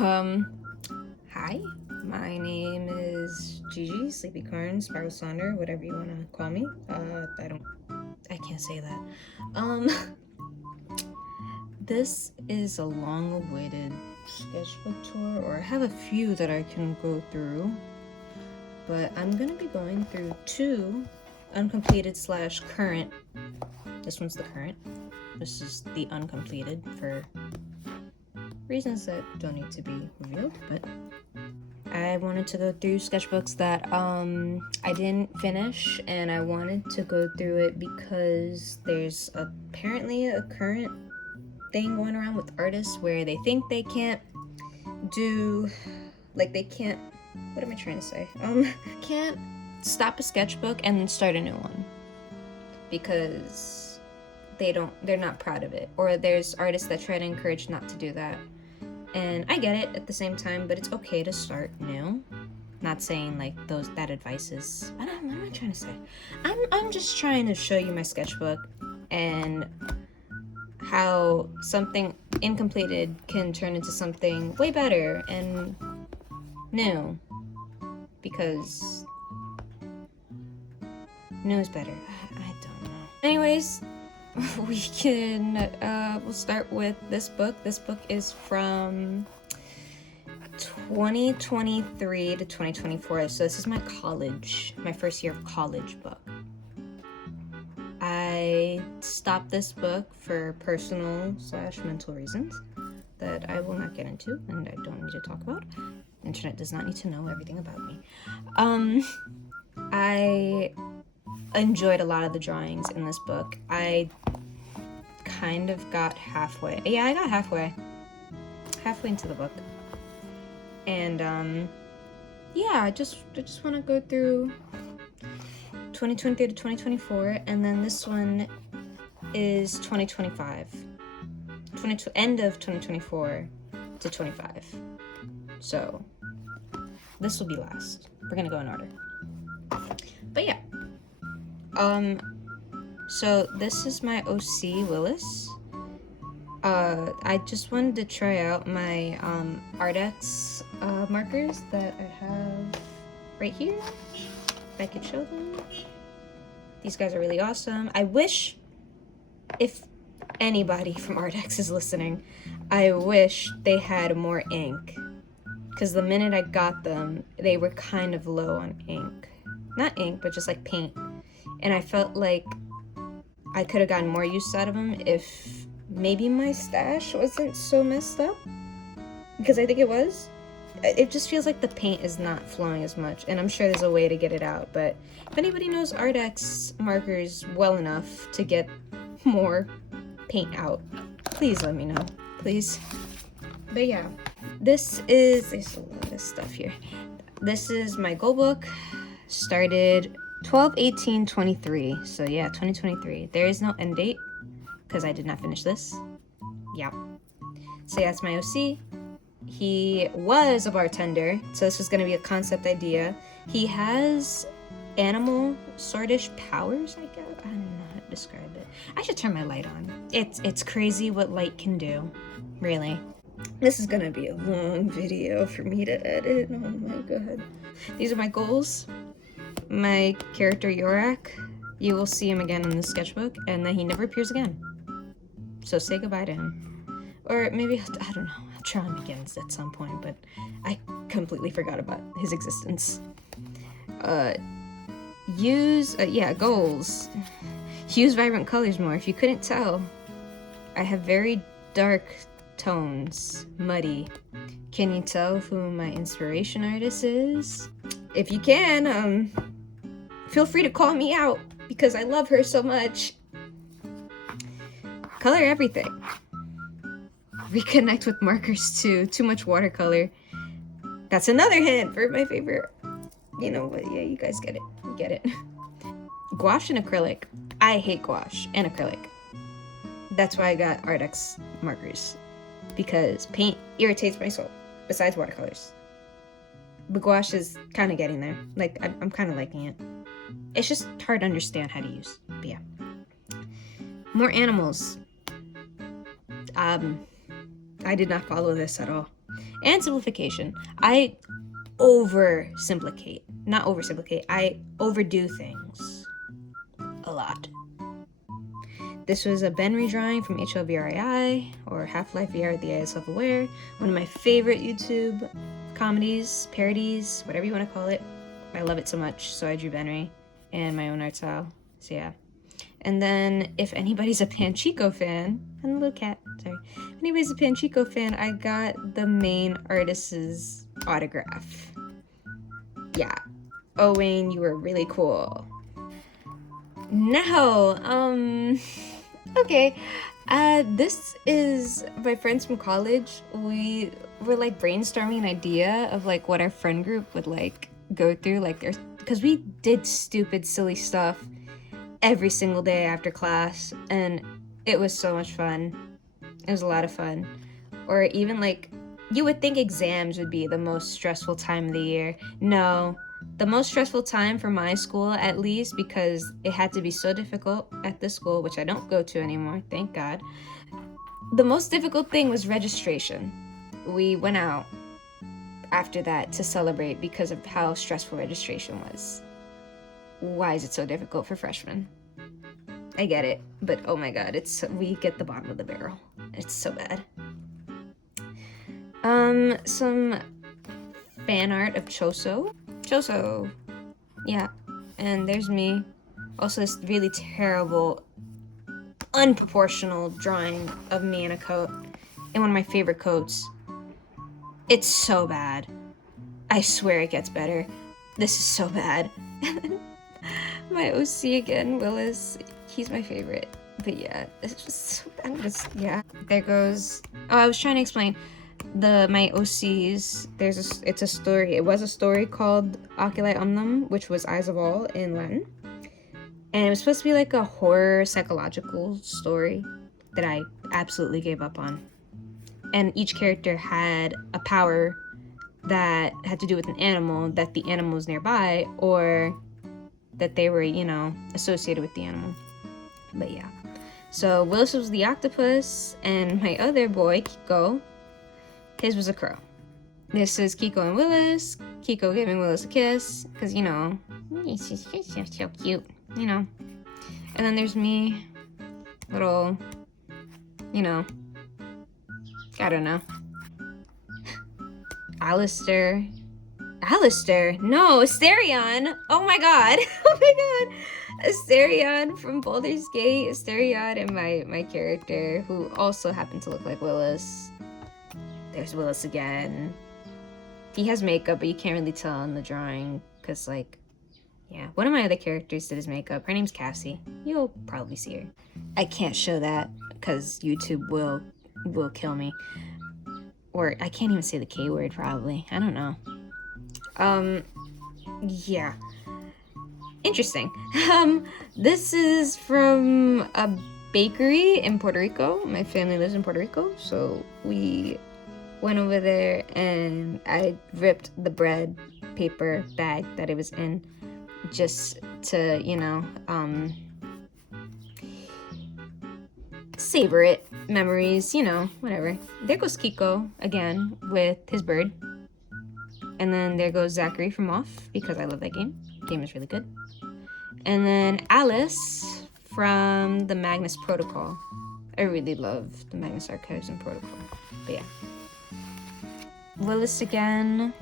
Hi, my name is Gigi, Sleepy Carn, Spiral Sonder, whatever you want to call me. I can't say that. Um, this is a long-awaited sketchbook tour, or I have a few that I can go through, but I'm gonna be going through two uncompleted / current. This one's the current. This is the uncompleted for reasons that don't need to be revealed, but I wanted to go through sketchbooks that I didn't finish, and I wanted to go through it because there's apparently a current thing going around with artists where they think they can't do, like they can't, what am I trying to say? Can't stop a sketchbook and then start a new one because they're not proud of it, or there's artists that try to encourage not to do that. And I get it at the same time, but it's okay to start new. Not saying like that advice is, what am I trying to say? I'm just trying to show you my sketchbook and how something incompleted can turn into something way better and new, because new is better. I don't know. Anyways, we'll start with this book. This book is from 2023 to 2024. So this is my first year of college book. I stopped this book for personal / mental reasons that I will not get into and I don't need to talk about. The internet does not need to know everything about me. I enjoyed a lot of the drawings in this book. I kind of got halfway. Yeah, I got halfway into the book. And yeah, I just want to go through 2023 to 2024, and then this one is 2025. End of 2024 to 25. So this will be last. We're gonna go in order. But yeah. So this is my OC Willis. I just wanted to try out my Artex markers that I have right here. If I could show them. These guys are really awesome. I wish, if anybody from Artex is listening, I wish they had more ink. Because the minute I got them, they were kind of low on ink. Not ink, but just like paint. And I felt like I could have gotten more use out of them if maybe my stash wasn't so messed up. Because I think it was. It just feels like the paint is not flowing as much. And I'm sure there's a way to get it out. But if anybody knows Artex markers well enough to get more paint out, please let me know. Please. But yeah, there's a lot of stuff here. This is my goal book. Started 12/18/23. So yeah, 2023. There is no end date because I did not finish this. Yep. So yeah, that's my OC. He was a bartender, so this was going to be a concept idea. He has animal sortish powers, I guess. I don't know how to describe it. I should turn my light on. It's crazy what light can do. Really. This is going to be a long video for me to edit. Oh my god. These are my goals. My character Yorak, you will see him again in the sketchbook, and then he never appears again. So say goodbye to him. Or maybe, I don't know, I'll try him again at some point, but I completely forgot about his existence. Goals. Use vibrant colors more. If you couldn't tell, I have very dark tones, muddy. Can you tell who my inspiration artist is? If you can, feel free to call me out because I love her so much. Color everything. Reconnect with markers too. Too much watercolor. That's another hint for my favorite. You know what? Yeah, you guys get it. You get it. Gouache and acrylic. I hate gouache and acrylic. That's why I got Artex markers. Because paint irritates my soul. Besides watercolors. But gouache is kind of getting there. Like, I'm kind of liking it. It's just hard to understand how to use. But yeah. More animals. I did not follow this at all. And simplification. I oversimplify. Not oversimplify. I overdo things a lot. This was a Ben redrawing from HLVRI, or Half-Life VR The Eye is Self-Aware, one of my favorite YouTube comedies, parodies, whatever you want to call it. I love it so much, so I drew Benry and my own art style. So yeah. And then, if anybody's a Panchico fan, and the little cat, sorry. If anybody's a Panchico fan, I got the main artist's autograph. Yeah. Oh, Wayne, you were really cool. Now, okay. This is my friends from college. We were like brainstorming an idea of like what our friend group would like go through, like there's, because we did stupid, silly stuff every single day after class, and it was so much fun. It was a lot of fun. Or even like, you would think exams would be the most stressful time of the year. No, the most stressful time for my school, at least, because it had to be so difficult at this school, which I don't go to anymore, thank God. The most difficult thing was registration. We went out after that to celebrate because of how stressful registration was. Why is it so difficult for freshmen? I get it, but oh my God, we get the bottom of the barrel. It's so bad. Some fan art of Choso. Yeah, and there's me. Also this really terrible, unproportional drawing of me in a coat, in one of my favorite coats. It's so bad. I swear it gets better. This is so bad. My OC again, Willis. He's my favorite. But yeah, it's just so bad. Yeah. There goes. Oh, I was trying to explain. My OCs, it's a story. It was a story called Oculi Omnum, which was Eyes of All in Latin. And it was supposed to be like a horror psychological story that I absolutely gave up on. And each character had a power that had to do with an animal, that the animal was nearby, or that they were, associated with the animal. But yeah. So Willis was the octopus, and my other boy, Kiko, his was a crow. This is Kiko and Willis. Kiko giving Willis a kiss, because, he's so cute, And then there's me, little, I don't know. Alistair? No, Asterion! Oh my God! Asterion from Baldur's Gate. Asterion and my character, who also happened to look like Willis. There's Willis again. He has makeup, but you can't really tell in the drawing, because, one of my other characters did his makeup. Her name's Cassie. You'll probably see her. I can't show that, because YouTube will kill me. Or I can't even say the K word, probably. I don't know. Yeah. Interesting. This is from a bakery in Puerto Rico. My family lives in Puerto Rico, so we went over there and I ripped the bread paper bag that it was in just to, savor it. Memories, whatever. There goes Kiko again with his bird. And then there goes Zachary from Off, because I love that game. The game is really good. And then Alice from the Magnus Protocol. I really love the Magnus Archives and Protocol. But yeah. Willis again.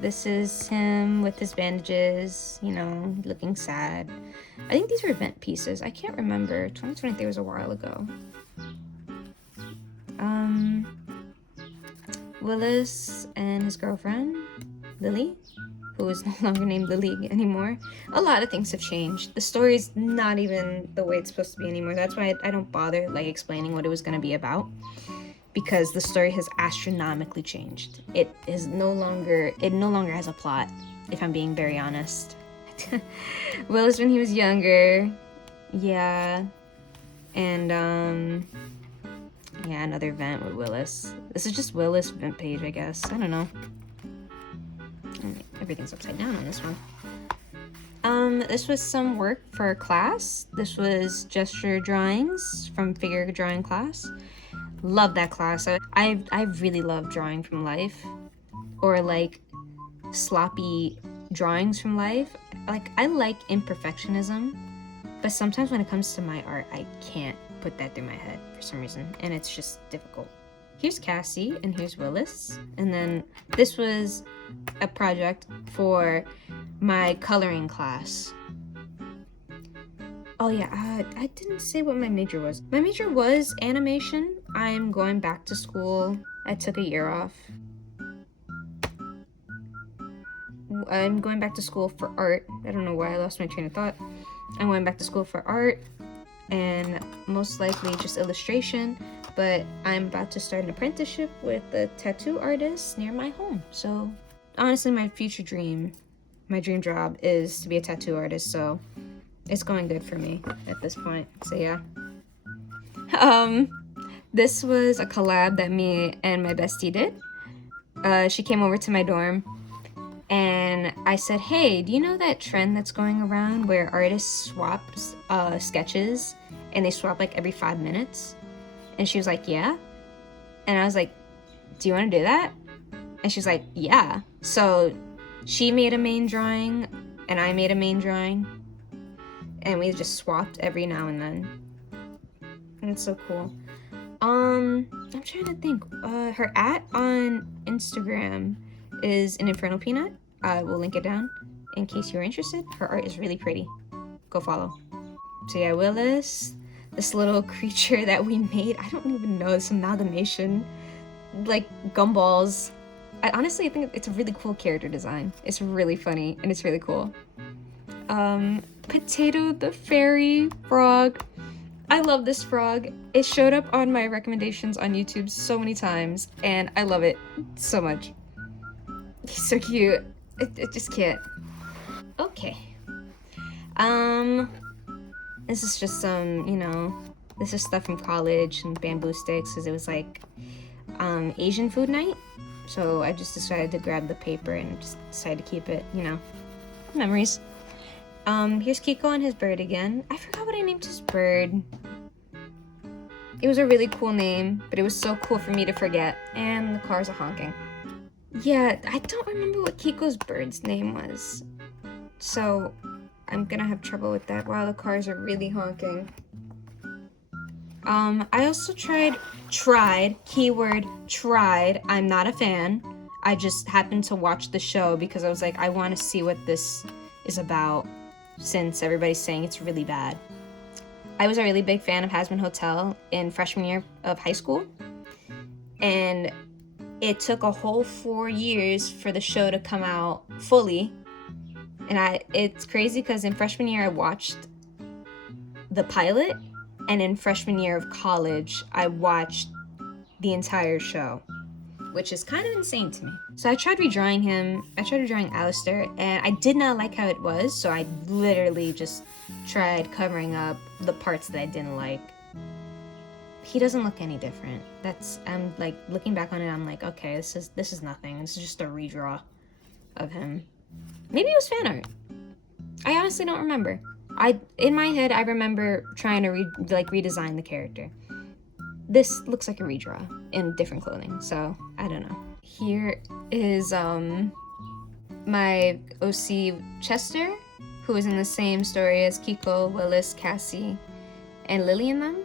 This is him with his bandages, looking sad. I think these were event pieces. I can't remember. 2023 was a while ago. Willis and his girlfriend, Lily, who is no longer named Lily anymore. A lot of things have changed. The story's not even the way it's supposed to be anymore. That's why I don't bother explaining what it was going to be about, because the story has astronomically changed. It no longer has a plot, if I'm being very honest. Willis when he was younger, yeah, and another event with Willis. This is just Willis event page, I guess. I don't know. Everything's upside down on this one. This was some work for class. This was gesture drawings from figure drawing class. Love that class. I really love drawing from life, or like sloppy drawings from life. Like, I like imperfectionism, but sometimes when it comes to my art, I can't put that through my head for some reason, and it's just difficult. Here's Cassie, and here's Willis, and then this was a project for my coloring class. Oh yeah, I didn't say what my major was. My major was animation. I'm going back to school. I took a year off. I'm going back to school for art. I don't know why I lost my train of thought. I'm going back to school for art and most likely just illustration, but I'm about to start an apprenticeship with a tattoo artist near my home. So honestly, my future dream, my dream job is to be a tattoo artist, so it's going good for me at this point. So yeah. This was a collab that me and my bestie did. She came over to my dorm and I said, hey, do you know that trend that's going around where artists swap sketches and they swap like every 5 minutes? And she was like, yeah. And I was like, do you want to do that? And she's like, yeah. So she made a main drawing and I made a main drawing, and we just swapped every now and then. And it's so cool. I'm trying to think. Her on Instagram is an Infernal Peanut. I will link it down in case you're interested. Her art is really pretty. Go follow. So yeah, Willis, this little creature that we made. I don't even know, this amalgamation, like gumballs. I honestly think it's a really cool character design. It's really funny and it's really cool. Potato the fairy frog. I love this frog. It showed up on my recommendations on YouTube so many times, and I love it so much. He's so cute. It just can't. Okay. This is just some, this is stuff from college and bamboo sticks, because it was like, Asian food night. So I just decided to grab the paper and just decided to keep it, memories. Here's Kiko and his bird again. I forgot what I named his bird. It was a really cool name, but it was so cool for me to forget. And the cars are honking. Yeah, I don't remember what Kiko's bird's name was. So I'm gonna have trouble with that while the cars are really honking. I also tried, keyword tried. I'm not a fan. I just happened to watch the show because I was like, I want to see what this is about, since everybody's saying it's really bad. I was a really big fan of Hazbin Hotel in freshman year of high school, and it took a whole 4 years for the show to come out fully. And it's crazy because in freshman year I watched the pilot, and in freshman year of college I watched the entire show, which is kind of insane to me. So I tried redrawing him. I tried redrawing Alistair, and I did not like how it was, so I literally just tried covering up the parts that I didn't like. He doesn't look any different. I'm like, looking back on it, I'm like, okay, this is nothing. This is just a redraw of him. Maybe it was fan art. I honestly don't remember. In my head, I remember trying to redesign the character. This looks like a redraw in different clothing, so I don't know. Here is my OC Chester, who is in the same story as Kiko, Willis, Cassie, and Lily in them.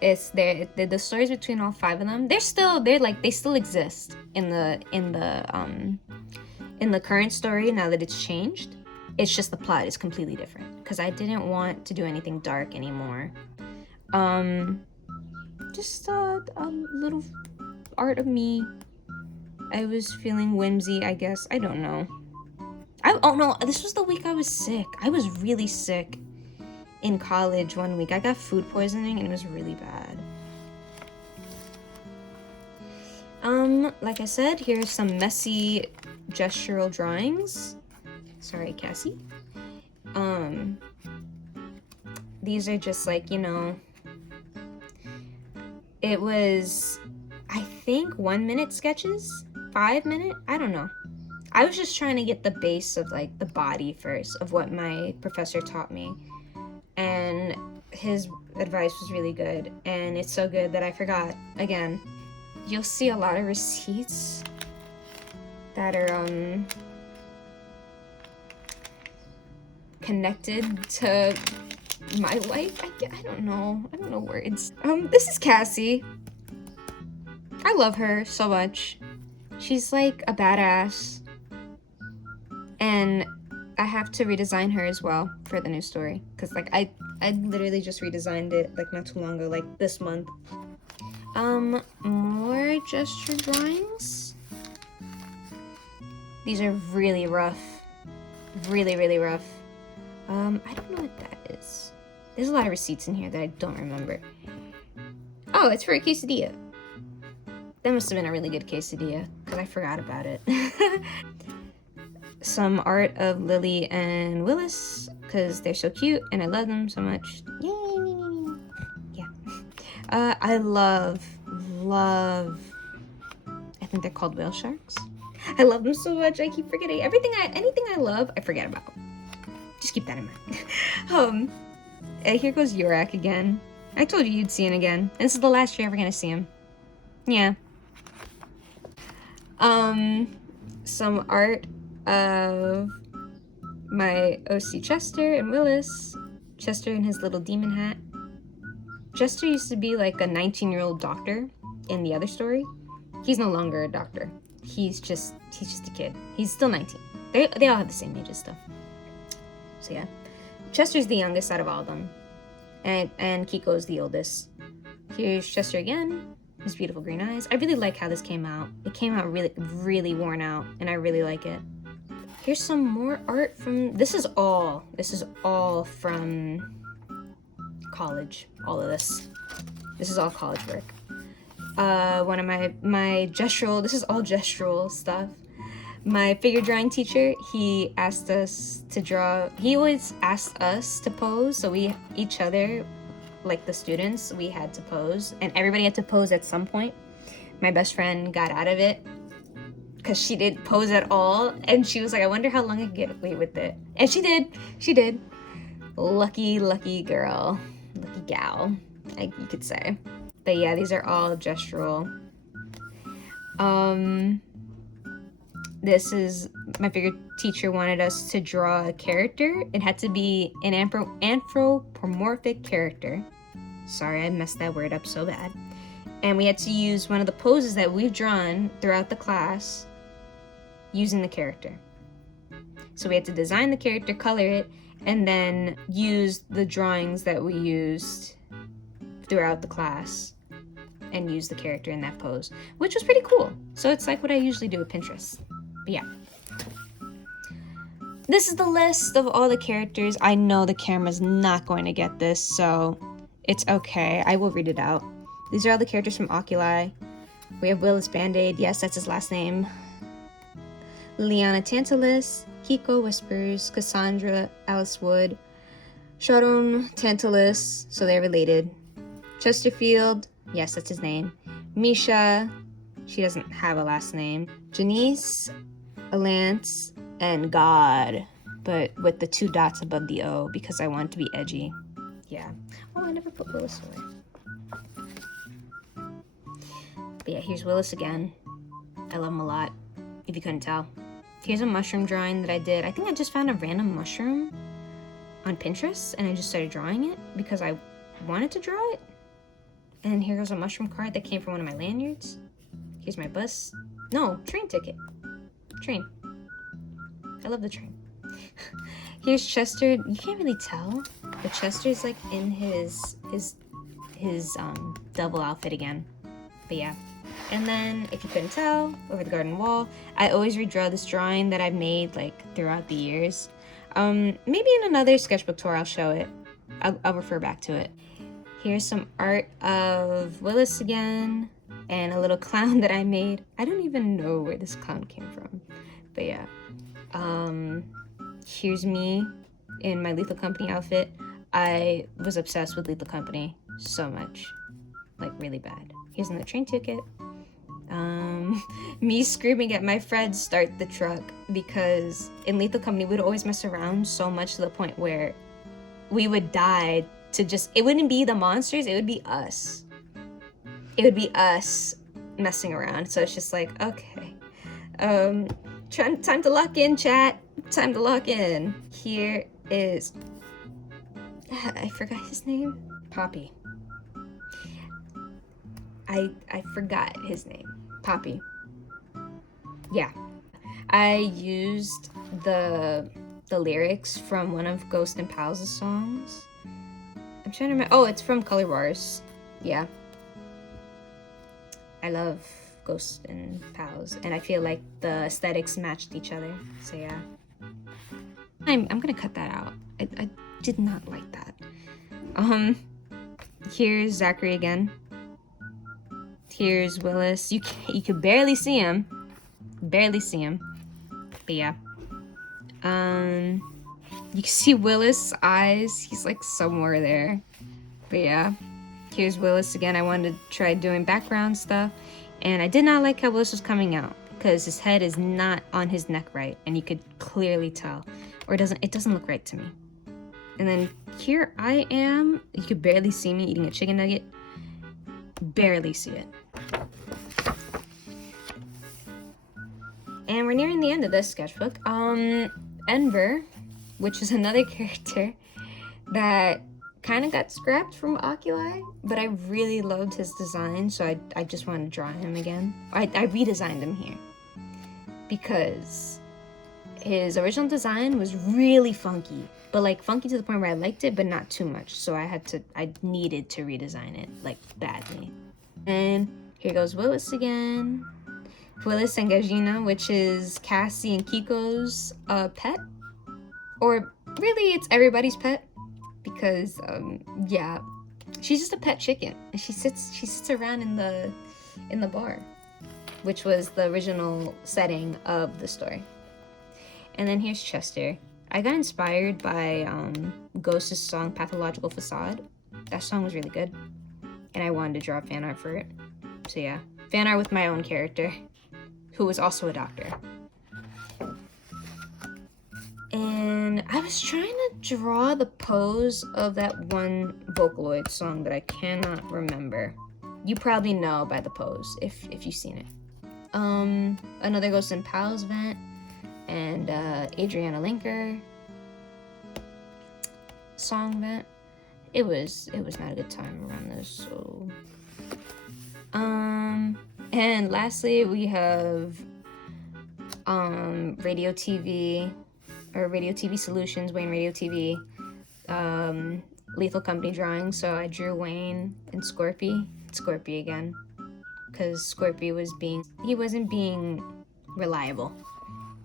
It's the stories between all 5 of them. They still exist in the current story now that it's changed. It's just the plot is completely different because I didn't want to do anything dark anymore. Just a little art of me. I was feeling whimsy, I guess. I don't know. Oh no, this was the week I was sick. I was really sick in college one week. I got food poisoning and it was really bad. Like I said, here's some messy gestural drawings. Sorry, Cassie. These are just like, it was, I think, 1 minute sketches, 5 minute, I don't know. I was just trying to get the base of like the body first of what my professor taught me. And his advice was really good, and it's so good that I forgot again. You'll see a lot of receipts that are connected to my life. I don't know words. This is Cassie. I love her so much. She's like a badass, and I have to redesign her as well for the new story, because like I literally just redesigned it like not too long ago, like this month. More gesture drawings. These are really rough. Really rough. I don't know what that is. There's a lot of receipts in here that I don't remember. Oh, it's for a quesadilla. That must have been a really good quesadilla, because I forgot about it. Some art of Lily and Willis, because they're so cute and I love them so much. Yay! Yeah. I love, I think they're called whale sharks. I love them so much, I keep forgetting. Anything I love, I forget about. Just keep that in mind. Here goes Yurak again. I told you you'd see him again. And this is the last you're ever gonna see him. Yeah. Some art of my OC Chester and Willis. Chester in his little demon hat. Chester used to be like a 19-year-old doctor in the other story. He's no longer a doctor. He's just a kid. He's still 19. They all have the same age and stuff. So yeah. Chester's the youngest out of all of them. And Kiko's the oldest. Here's Chester again. His beautiful green eyes. I really like how this came out. It came out really worn out, and I really like it. Here's some more art from, this is all from college, all of this. This is all college work. One of my gestural, this is all gestural stuff. My figure drawing teacher, he asked us to draw, he always asked us to pose, so we, each other, like the students, we had to pose, and everybody had to pose at some point. My best friend got out of it because she didn't pose at all, and she was like, I wonder how long I could get away with it. And she did. Lucky girl, lucky gal, you could say. But yeah, these are all gestural. This is, my figure teacher wanted us to draw a character. It had to be an anthropomorphic character. Sorry, I messed that word up so bad. And we had to use one of the poses that we've drawn throughout the class using the character. So we had to design the character, color it, and then use the drawings that we used throughout the class and use the character in that pose, which was pretty cool. So it's like what I usually do with Pinterest. But yeah. This is the list of all the characters. I know the camera's not going to get this, so it's okay. I will read it out. These are all the characters from Oculi. We have Willis Band-Aid. Yes, that's his last name. Liana Tantalus, Kiko Whispers, Cassandra, Alice Wood, Sharon Tantalus, so they're related. Chesterfield, yes, that's his name. Misha, she doesn't have a last name. Janice, Alance, and God, but with the 2 dots above the O because I want to be edgy. Yeah. Oh, I never put Willis away. But yeah, here's Willis again. I love him a lot, if you couldn't tell. Here's a mushroom drawing that I did. I think I just found a random mushroom on Pinterest, and I just started drawing it because I wanted to draw it. And here goes a mushroom card that came from one of my lanyards. Here's my bus. No, train ticket. Train. I love the train. Here's Chester. You can't really tell, but Chester's like in his double outfit again. But yeah. And then, if you couldn't tell, over the garden wall, I always redraw this drawing that I've made like throughout the years. Maybe in another sketchbook tour I'll show it. I'll refer back to it. Here's some art of Willis again, and a little clown that I made. I don't even know where this clown came from, but yeah. Here's me in my Lethal Company outfit. I was obsessed with Lethal Company so much, like really bad. Here's another train ticket. Me screaming at my friend start the truck, because in Lethal Company we'd always mess around so much to the point where we would die to just, it wouldn't be the monsters, it would be us. It would be us messing around. So it's just like, okay. Time to lock in, chat. Time to lock in. Here is, I forgot his name. Poppy. I forgot his name. Poppy. Yeah. I used the lyrics from one of Ghost and Pals' songs. I'm trying to remember. Oh, it's from Color Wars. Yeah. I love Ghost and Pals, and I feel like the aesthetics matched each other. So yeah. I'm gonna cut that out. I did not like that. Here's Zachary again. Here's Willis. You could barely see him. Barely see him. But yeah. You can see Willis' eyes. He's like somewhere there. But yeah. Here's Willis again. I wanted to try doing background stuff. And I did not like how Willis was coming out, because his head is not on his neck right. And you could clearly tell. Or it doesn't look right to me. And then here I am. You could barely see me eating a chicken nugget. Barely see it. And we're nearing the end of this sketchbook. Enver, which is another character that kind of got scrapped from Oculi, but I really loved his design, so I just wanted to draw him again. I redesigned him here because his original design was really funky, but like funky to the point where I liked it, but not too much. So I needed to redesign it like badly. And here goes Willis again. Willis and Gagina, which is Cassie and Kiko's pet, or really it's everybody's pet, because yeah, she's just a pet chicken, and she sits around in the bar, which was the original setting of the story. And then here's Chester. I got inspired by Ghost's song Pathological Facade. That song was really good, and I wanted to draw fan art for it. So yeah, fan art with my own character, who was also a doctor. And I was trying to draw the pose of that one Vocaloid song that I cannot remember. You probably know by the pose if you've seen it. Another Ghost and Pals event, and Adriana Linker song event. It was not a good time around this, so and lastly we have Radio TV Solutions, Wayne Radio TV, Lethal Company drawing. So I drew Wayne and Scorpy again, because Scorpy wasn't being reliable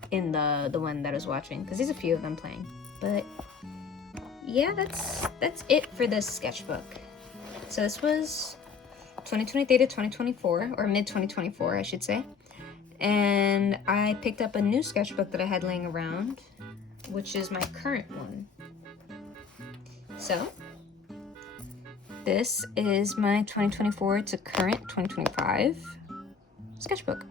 in the one that I was watching, because there's a few of them playing. But yeah, that's it for this sketchbook. So this was 2023 to 2024, or mid 2024 I should say. And I picked up a new sketchbook that I had laying around, which is my current one. So this is my 2024 to current 2025 sketchbook.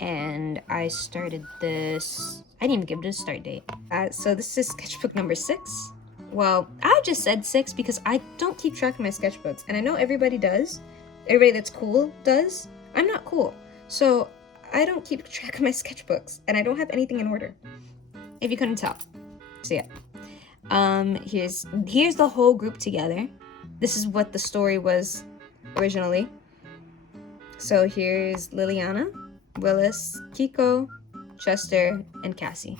And I started this, I didn't even give it a start date. So this is sketchbook number 6. Well, I just said 6 because I don't keep track of my sketchbooks. And I know everybody does. Everybody that's cool does. I'm not cool. So I don't keep track of my sketchbooks. And I don't have anything in order, if you couldn't tell. So yeah. Here's the whole group together. This is what the story was originally. So here's Liliana, Willis, Kiko, Chester, and Cassie.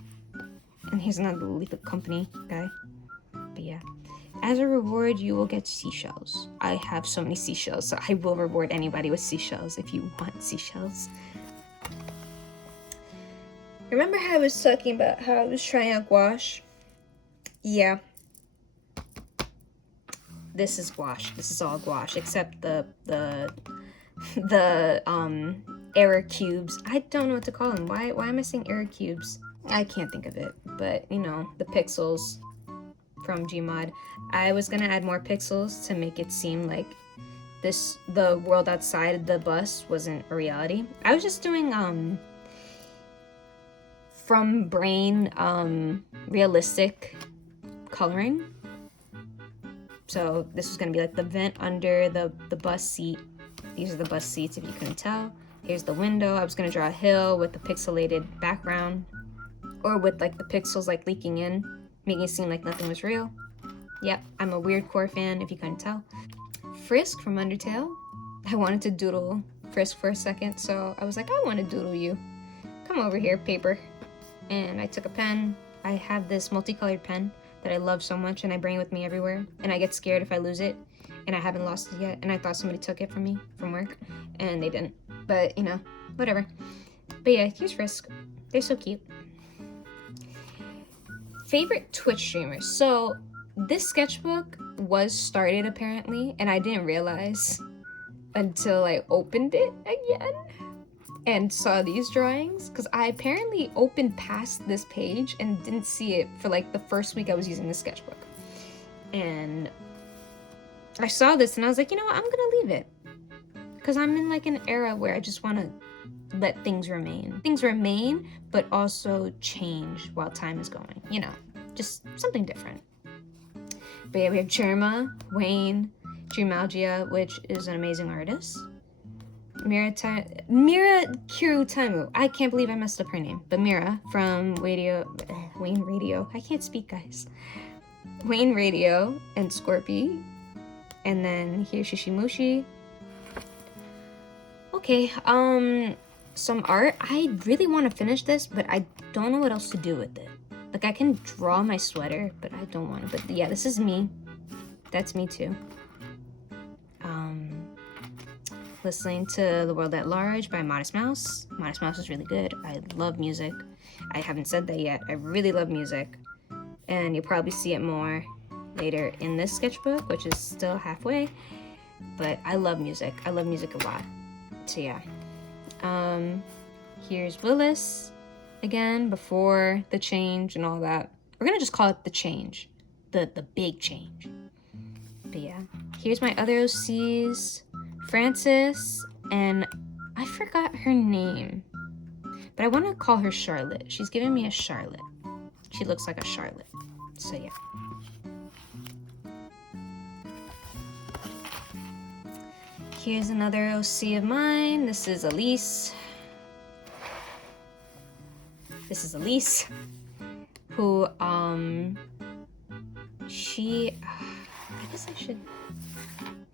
And here's another Lethal Company guy. But yeah. As a reward, you will get seashells. I have so many seashells, so I will reward anybody with seashells if you want seashells. Remember how I was talking about how I was trying out gouache? Yeah. This is gouache. This is all gouache, except the error cubes. I don't know what to call them. Why am I saying error cubes? I can't think of it, but you know, the pixels from Gmod. I was gonna add more pixels to make it seem like the world outside the bus wasn't a reality. I was just doing from brain realistic coloring. So this was gonna be like the vent under the bus seat. These are the bus seats if you couldn't tell. Here's the window. I was gonna draw a hill with the pixelated background, or with like the pixels like leaking in, making it seem like nothing was real. Yep, I'm a weird core fan if you couldn't tell. Frisk from Undertale. I wanted to doodle Frisk for a second, so I was like, I want to doodle you. Come over here, paper. And I took a pen. I have this multicolored pen that I love so much, and I bring it with me everywhere, and I get scared if I lose it, and I haven't lost it yet, and I thought somebody took it from me from work, and they didn't. But, you know, whatever. But yeah, here's Frisk. They're so cute. Favorite Twitch streamers. So this sketchbook was started apparently, and I didn't realize until I opened it again and saw these drawings, because I apparently opened past this page and didn't see it for like the first week I was using the sketchbook. And I saw this and I was like, you know what, I'm gonna leave it, because I'm in like an era where I just want to let things remain. Things remain, but also change while time is going, you know, just something different. But yeah, we have Jerma, Wayne, Dreamalgia, which is an amazing artist. Mira Kirutamu. I can't believe I messed up her name. But Mira from Wayne Radio. I can't speak, guys. Wayne Radio and Scorpy. And then here's Shishimushi. Okay, some art. I really want to finish this, but I don't know what else to do with it. Like, I can draw my sweater, but I don't want to. But yeah, this is me. That's me too. Listening to The World at Large by Modest Mouse. Modest Mouse is really good. I love music. I haven't said that yet. I really love music. And you'll probably see it more later in this sketchbook, which is still halfway. But I love music. I love music a lot. So yeah. Here's Willis. Again, before the change and all that. We're gonna just call it the change. The big change. But yeah. Here's my other OCs. Frances, and I forgot her name, but I want to call her Charlotte. She's giving me a Charlotte. She looks like a Charlotte. So yeah. Here's another OC of mine. This is Elise. Who,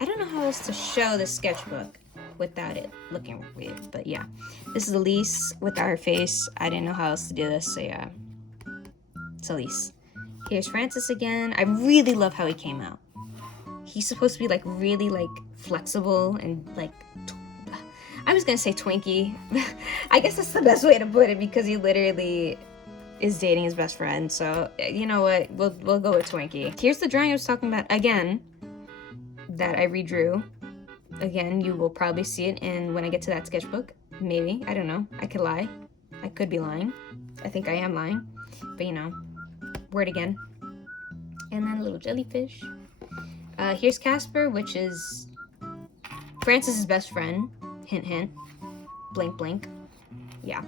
I don't know how else to show the sketchbook without it looking weird, but yeah. This is Elise without her face. I didn't know how else to do this, so yeah. It's Elise. Here's Francis again. I really love how he came out. He's supposed to be like really like flexible and like, I was gonna say Twinkie. I guess that's the best way to put it, because he literally is dating his best friend. So you know what, we'll go with Twinkie. Here's the drawing I was talking about again, that I redrew. Again, you will probably see it in when I get to that sketchbook. Maybe, I don't know. I could lie. I could be lying. I think I am lying. But you know, word again. And then a little jellyfish. Here's Casper, which is Francis's best friend. Hint, hint. Blink, blink. Yeah.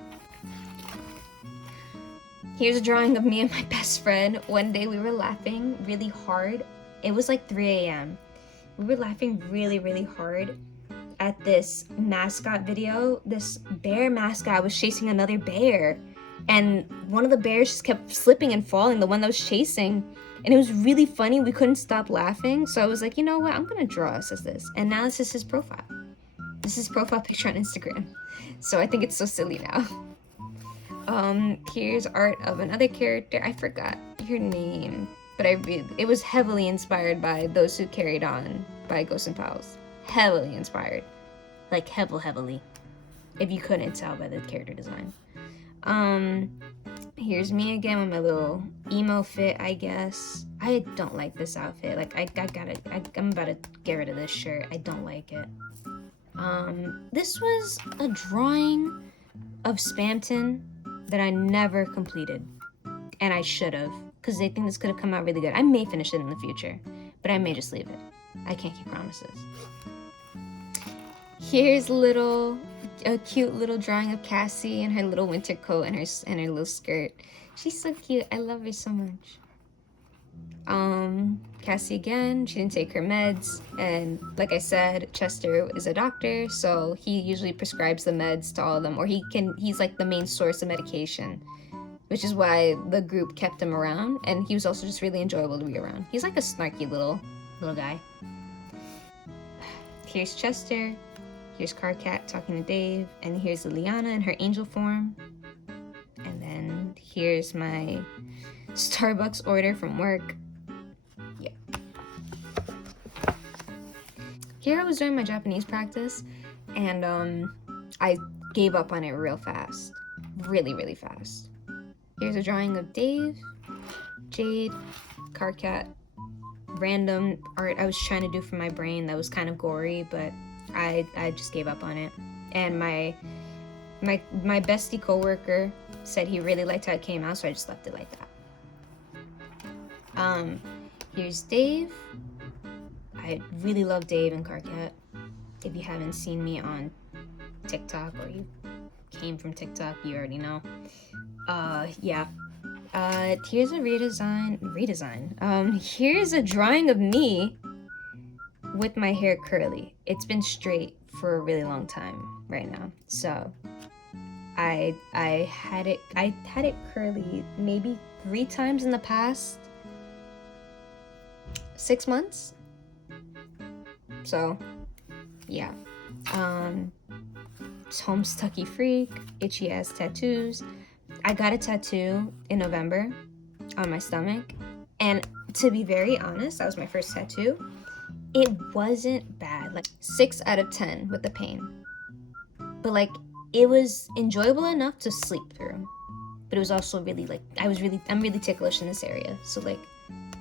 Here's a drawing of me and my best friend. One day we were laughing really hard. It was like 3 a.m. We were laughing really, really hard at this mascot video. This bear mascot was chasing another bear, and one of the bears just kept slipping and falling, the one that was chasing, and it was really funny. We couldn't stop laughing, so I was like, you know what, I'm gonna draw us as this. And now this is his profile. This is his profile picture on Instagram. So I think it's so silly now. Here's art of another character. I forgot your name, but it was heavily inspired by Those Who Carried On by Ghosts and Pals. Heavily inspired. Like heavily. If you couldn't tell by the character design. Here's me again with my little emo fit, I guess. I don't like this outfit. Like, I'm about to get rid of this shirt. I don't like it. This was a drawing of Spamton that I never completed. And I should have, because I think this could have come out really good. I may finish it in the future, but I may just leave it. I can't keep promises. Here's a cute little drawing of Cassie in her little winter coat and her little skirt. She's so cute. I love her so much. Cassie again, she didn't take her meds, and like I said, Chester is a doctor, so he usually prescribes the meds to all of them, or he's like the main source of medication, which is why the group kept him around, and he was also just really enjoyable to be around. He's like a snarky little guy. Here's Chester, here's Carcat talking to Dave, and here's Liliana in her angel form, and then here's my Starbucks order from work. Yeah. Here I was doing my Japanese practice, and I gave up on it real fast. Really, really fast. Here's a drawing of Dave, Jade, Carcat, random art I was trying to do for my brain that was kind of gory, but I just gave up on it. And my bestie coworker said he really liked how it came out, so I just left it like that. Here's Dave. I really love Dave and Carcat. If you haven't seen me on TikTok, or you came from TikTok, you already know. Yeah. Here's a redesign. Here's a drawing of me with my hair curly. It's been straight for a really long time right now. So I had it curly maybe 3 times in the past 6 months. So yeah. Homestucky freak, itchy ass tattoos. I got a tattoo in November on my stomach, and to be very honest, that was my first tattoo. It wasn't bad, like 6 out of 10 with the pain, but like it was enjoyable enough to sleep through. But it was also really like I'm really ticklish in this area, so like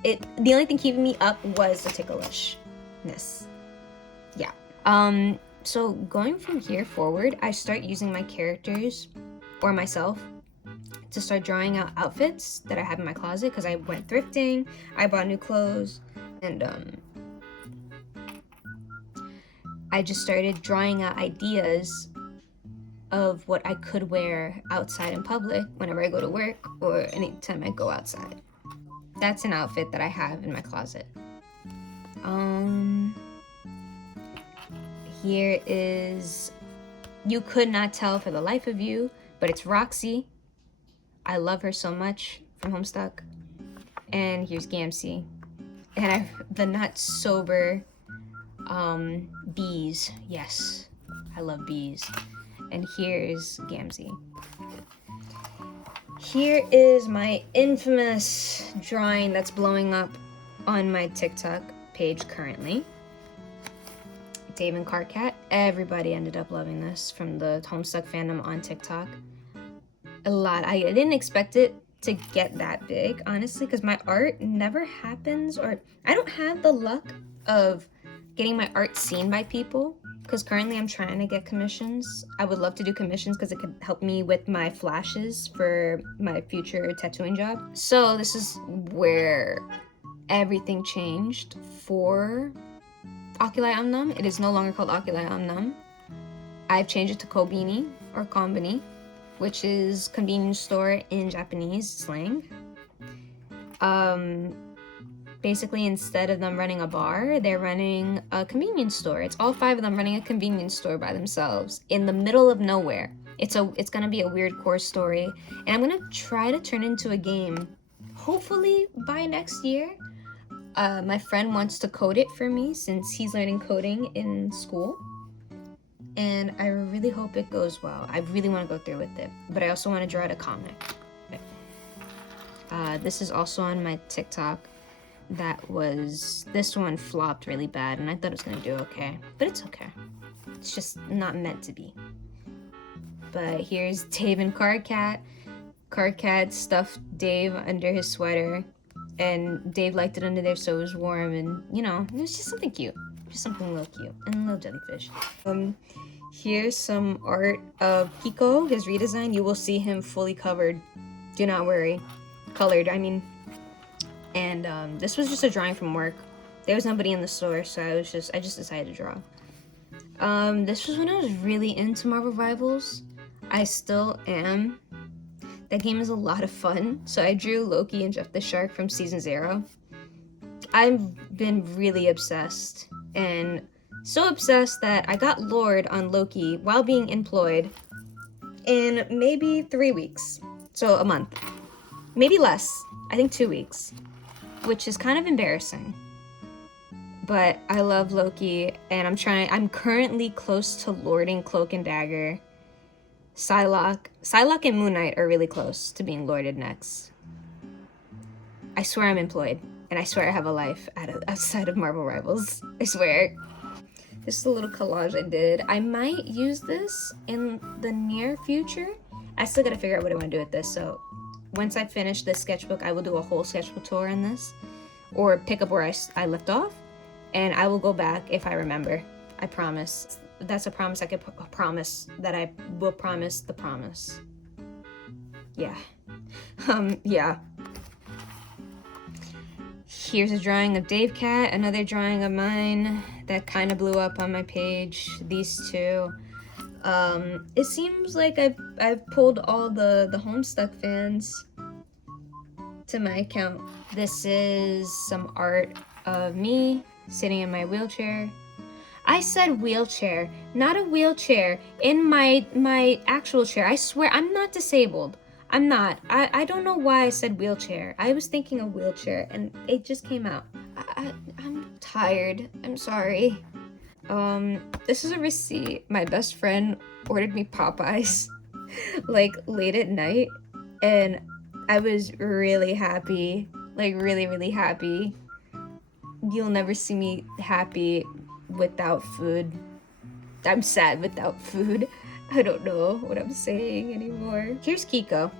the only thing keeping me up was the ticklishness. Yeah. So going from here forward, I start using my characters or myself to start drawing out outfits that I have in my closet, because I went thrifting, I bought new clothes, and I just started drawing out ideas of what I could wear outside in public whenever I go to work or anytime I go outside. That's an outfit that I have in my closet. Here is, you could not tell for the life of you, but it's Roxy. I love her so much from Homestuck. And here's Gamsey. And the not sober bees. Yes, I love bees. And here's Gamsey. Here is my infamous drawing that's blowing up on my TikTok page currently. Dave and Carcat. Everybody ended up loving this from the Homestuck fandom on TikTok. A lot. I didn't expect it to get that big, honestly, because my art never happens, or I don't have the luck of getting my art seen by people, because currently I'm trying to get commissions. I would love to do commissions because it could help me with my flashes for my future tattooing job. So this is where everything changed for Oculi Omnum. It is no longer called Oculi Omnum. I've changed it to Kobini or Konbini, which is convenience store in Japanese slang. Basically, instead of them running a bar, they're running a convenience store. It's all 5 of them running a convenience store by themselves in the middle of nowhere. It's gonna be a weird core story, and I'm gonna try to turn it into a game, hopefully by next year. My friend wants to code it for me since he's learning coding in school, and I really hope it goes well. I really want to go through with it, but I also want to draw it a comic. This is also on my TikTok. This one flopped really bad, and I thought it was gonna do okay, but it's okay. It's just not meant to be. But here's Dave and Carcat. Carcat stuffed Dave under his sweater, and Dave liked it under there, so it was warm, and you know, it was just something cute. Just something a little cute, and a little jellyfish. Here's some art of Kiko, his redesign. You will see him fully covered. Do not worry. Colored, I mean. And this was just a drawing from work. There was nobody in the store, so I just decided to draw. This was when I was really into Marvel Rivals. I still am. That game is a lot of fun. So I drew Loki and Jeff the Shark from season 0. I've been really obsessed, and so obsessed that I got lured on Loki while being employed in maybe 3 weeks. So a month. Maybe less. I think 2 weeks. Which is kind of embarrassing. But I love Loki, and I'm currently close to lording Cloak and Dagger. Psylocke and Moon Knight are really close to being lorded next. I swear I'm employed, and I swear I have a life outside of Marvel Rivals. I swear. This is a little collage I did. I might use this in the near future. I still gotta figure out what I want to do with this, so once I finish this sketchbook, I will do a whole sketchbook tour on this, or pick up where I left off, and I will go back if I remember. I promise. That's a promise I could promise that I will promise the promise. Yeah. Yeah. Here's a drawing of Dave Cat, another drawing of mine that kind of blew up on my page. These two. It seems like I've pulled all the Homestuck fans to my account. This is some art of me sitting in my wheelchair. I said wheelchair, not a wheelchair. In my actual chair. I swear, I'm not disabled. I'm not. I don't know why I said wheelchair. I was thinking of wheelchair, and it just came out. I'm tired. I'm sorry. This is a receipt. My best friend ordered me Popeyes, like, late at night, and I was really happy. Like, really, really happy. You'll never see me happy without food. I'm sad without food. I don't know what I'm saying anymore. Here's Kiko.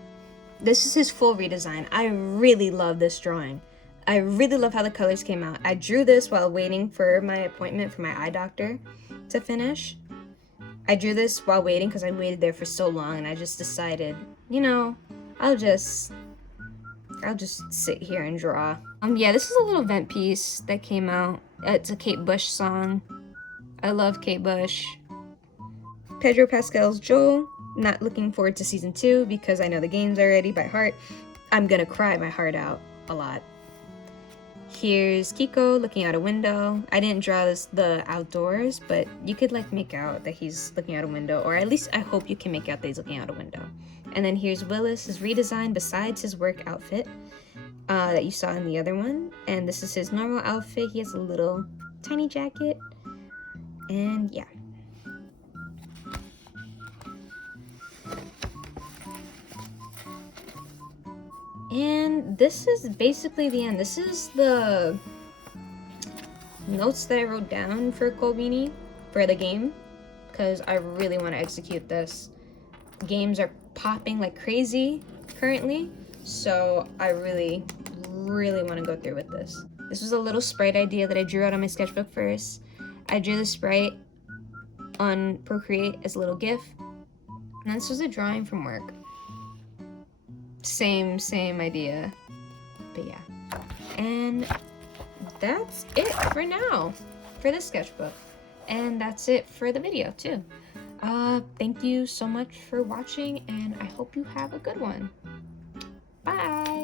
This is his full redesign. I really love this drawing. I really love how the colors came out. I drew this while waiting for my appointment for my eye doctor to finish. I drew this while waiting because I waited there for so long, and I just decided, you know, I'll just sit here and draw. Yeah, this is a little vent piece that came out. It's a Kate Bush song. I love Kate Bush. Pedro Pascal's Joel. Not looking forward to season 2 because I know the games already by heart. I'm gonna cry my heart out a lot. Here's Kiko looking out a window. I didn't draw the outdoors, but you could like make out that he's looking out a window, or at least I hope you can make out that he's looking out a window. And then here's Willis' redesign besides his work outfit that you saw in the other one. And this is his normal outfit. He has a little tiny jacket. And yeah. And this is basically the end. This is the notes that I wrote down for Colbini for the game, because I really want to execute this. Games are popping like crazy currently, so I really, really want to go through with this. This was a little sprite idea that I drew out on my sketchbook first. I drew the sprite on Procreate as a little GIF, and this was a drawing from work. Same idea, but yeah. And that's it for now for this sketchbook, and that's it for the video too. Thank you so much for watching, and I hope you have a good one. Bye.